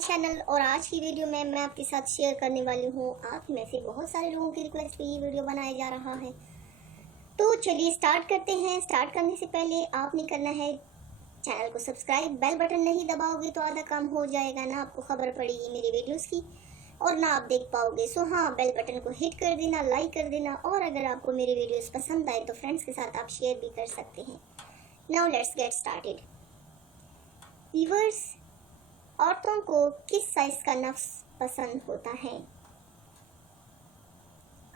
Channel. और आज की वीडियो में मैं आपके साथ शेयर करने वाली हूँ, आप में से बहुत सारे लोगों की रिक्वेस्ट पे ये वीडियो बनाया जा रहा है। तो चलिए स्टार्ट करते हैं। स्टार्ट करने से पहले आपने करना है चैनल को सब्सक्राइब। बेल बटन नहीं दबाओगे तो आधा काम हो जाएगा, ना आपको खबर पड़ेगी मेरी वीडियोस की और ना आप देख पाओगे। सो हाँ, बेल बटन को हिट कर देना, लाइक कर देना, और अगर आपको मेरी वीडियोस पसंद आए तो फ्रेंड्स के साथ आप शेयर भी कर सकते हैं। Now let's get started. Viewers, औरतों को किस साइज का नफ्स पसंद होता है?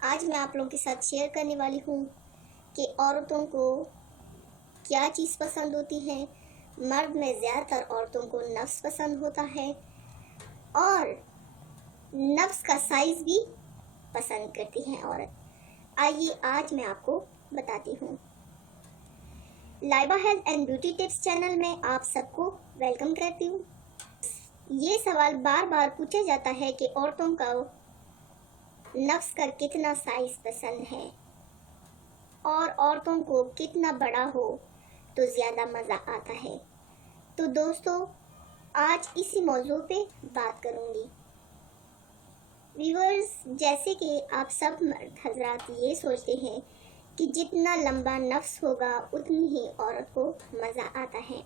आज मैं आप लोगों के साथ शेयर करने वाली हूँ कि औरतों को क्या चीज़ पसंद होती है। मर्द में ज़्यादातर औरतों को नफ्स पसंद होता है और नफ्स का साइज भी पसंद करती है औरत। आइए आज मैं आपको बताती हूँ। Laiba health and beauty tips channel में आप सबको वेलकम करती हूँ। ये सवाल बार बार पूछा जाता है कि औरतों का नफ्स का कितना साइज पसंद है और औरतों को कितना बड़ा हो तो ज़्यादा मज़ा आता है। तो दोस्तों, आज इसी मौजू पे बात करूँगी। व्यूअर्स, जैसे कि आप सब मर्द हजरात ये सोचते हैं कि जितना लंबा नफ्स होगा उतनी ही औरत को मज़ा आता है,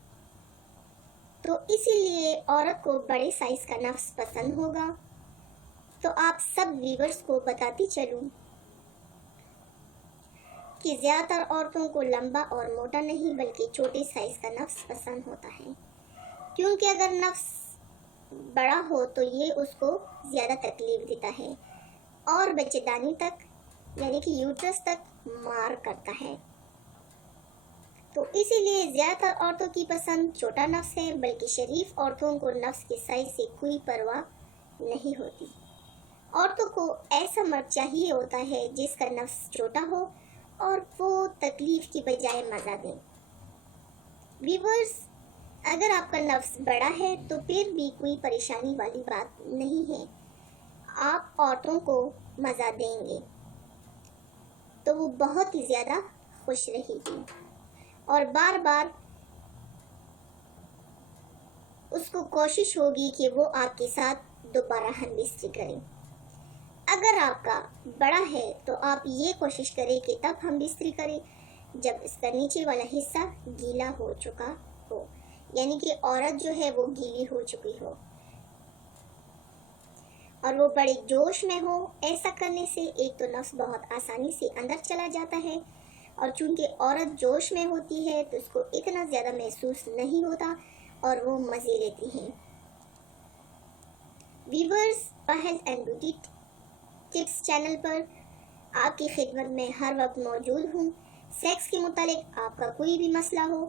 तो इसीलिए औरत को बड़े साइज का नफ्स पसंद होगा। तो आप सब व्यूअर्स को बताती चलूं कि ज़्यादातर औरतों को लंबा और मोटा नहीं बल्कि छोटे साइज का नफ्स पसंद होता है, क्योंकि अगर नफ्स बड़ा हो तो ये उसको ज़्यादा तकलीफ देता है और बच्चेदानी तक यानी कि यूट्रस तक मार करता है। तो इसीलिए ज़्यादातर औरतों की पसंद छोटा नफ्स है, बल्कि शरीफ औरतों को नफ्स के साइज से कोई परवाह नहीं होती। औरतों को ऐसा मर्द चाहिए होता है जिसका नफ्स छोटा हो और वो तकलीफ की बजाय मज़ा दे। व्यूअर्स, अगर आपका नफ्स बड़ा है तो फिर भी कोई परेशानी वाली बात नहीं है, आप औरतों को मज़ा देंगे तो वो बहुत ही ज़्यादा खुश रहेगी और बार बार उसको कोशिश होगी कि वो आपके साथ दोबारा हमबिस्तरी करे। अगर आपका बड़ा है तो आप ये कोशिश करें कि तब हमबिस्तरी करें जब इसका नीचे वाला हिस्सा गीला हो चुका हो, यानी कि औरत जो है वो गीली हो चुकी हो और वो बड़े जोश में हो। ऐसा करने से एक तो नफ्स बहुत आसानी से अंदर चला जाता है और चूंकि औरत जोश में होती है तो उसको इतना ज़्यादा महसूस नहीं होता और वो मज़े लेती हैं। Viewers, health and beauty tips channel पर आपकी खिदमत में हर वक्त मौजूद हूँ। सेक्स के मुतालिक आपका कोई भी मसला हो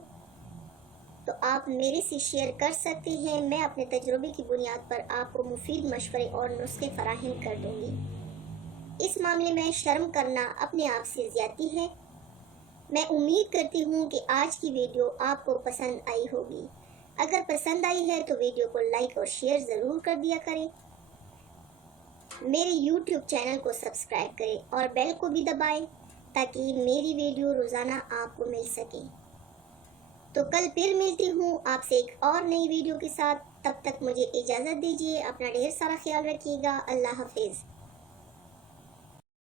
तो आप मेरे से शेयर कर सकते हैं। मैं अपने तजुर्बे की बुनियाद पर आपको मुफीद मशवरे और नुस्खे फराहम कर दूँगी। इस मामले में शर्म करना अपने आप से ज़्यादती है। मैं उम्मीद करती हूँ कि आज की वीडियो आपको पसंद आई होगी। अगर पसंद आई है तो वीडियो को लाइक और शेयर ज़रूर कर दिया करें। मेरे YouTube चैनल को सब्सक्राइब करें और बेल को भी दबाएं ताकि मेरी वीडियो रोज़ाना आपको मिल सके। तो कल फिर मिलती हूँ आपसे एक और नई वीडियो के साथ। तब तक मुझे इजाज़त दीजिए। अपना ढेर सारा ख्याल रखिएगा। अल्लाह हाफिज़।